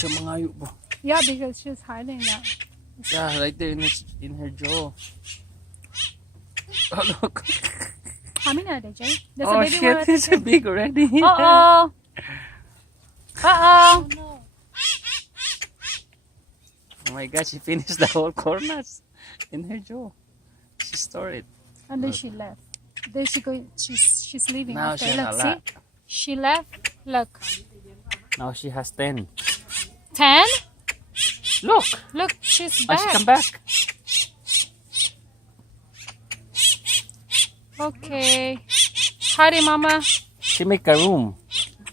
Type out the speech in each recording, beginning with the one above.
siya mangayo ba? Yeah, because she's hiding that. Yeah, right there in her jaw. Oh, look. How many are there, Jay? There's Oh a baby shit, one. it's a big already. Uh-oh. Uh-oh. No. Oh my god, she finished the whole corners in her jaw. She stored it. And then she left. Then she's leaving Now after. she has Look, a see? lot. She left. Look. Now she has 10. 10? Look! Look, she's Oh, back. she come back. Okay. Hide it, Mama. She make a room.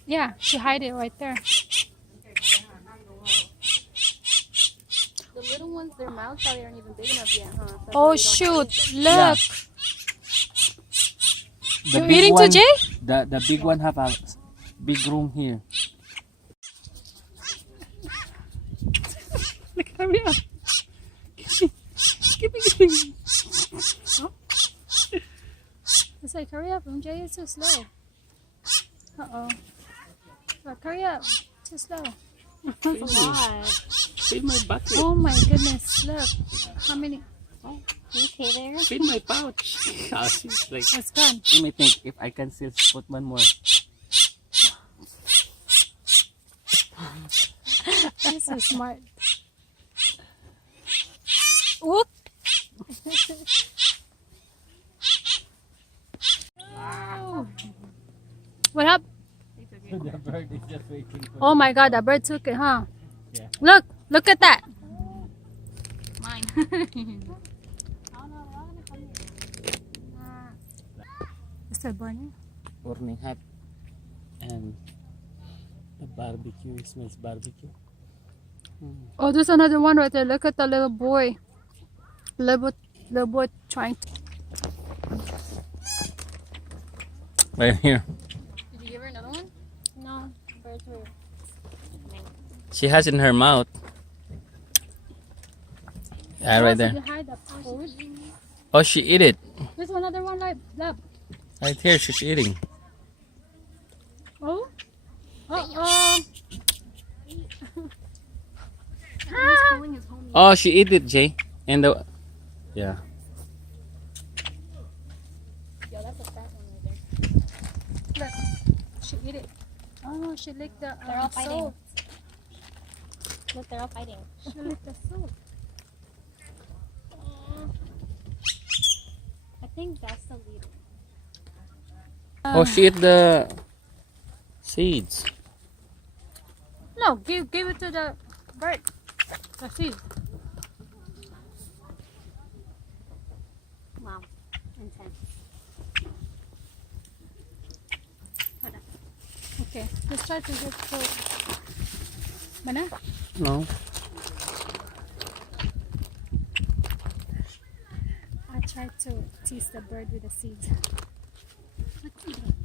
Yeah, she hide it right there. The little ones, their mouths probably aren't even big enough yet, huh? So Oh they don't shoot! Look. The You big eating one, too, Jay? The big one have a big room here. Look at me. Give me. It's like, hurry up, Jay, it's too slow. Uh-oh. Look, hurry up. Too slow. That's a lot. Feed my bucket. Oh my goodness, look. How many? Oh, okay there. Feed my pouch. Oh, she's like, It's gone. let me think if I can still put one more. She's so smart. Whoop! Oh. What happened? The bird is just waiting for Oh my god, that bird took it, huh? Yeah. Look at that. Mine. Is that burning? burning hot. And the barbecue smells barbecue. Oh, there's another one right there. Look at the little boy. Little boy trying to. Right here. Did you give her another one? No. Birds were. She has it in her mouth. Yeah, right there. Hide the food. Oh, she eat it. There's another one like that. Right here, she's eating. Oh. Uh-oh. He's calling his homie. Oh, she eat it, Jay. And the yeah. Yo, that's a fat one right there. Look. She eat it. Oh, she licked the They're all fighting. soap. Look, they're all fighting. She licked the soap. I think that's the leader. Oh, she ate the seeds. No, give it to the bird. The seed. Wow. Intense. Okay, let's try to get to. Mana? No. I tried to tease the bird with the seeds.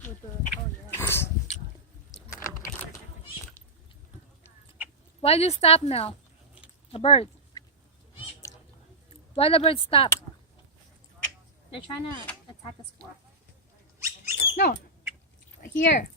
With the, oh yeah. Why do you stop now? The bird. Why the bird stop? They're trying to attack a squirrel. No. Here.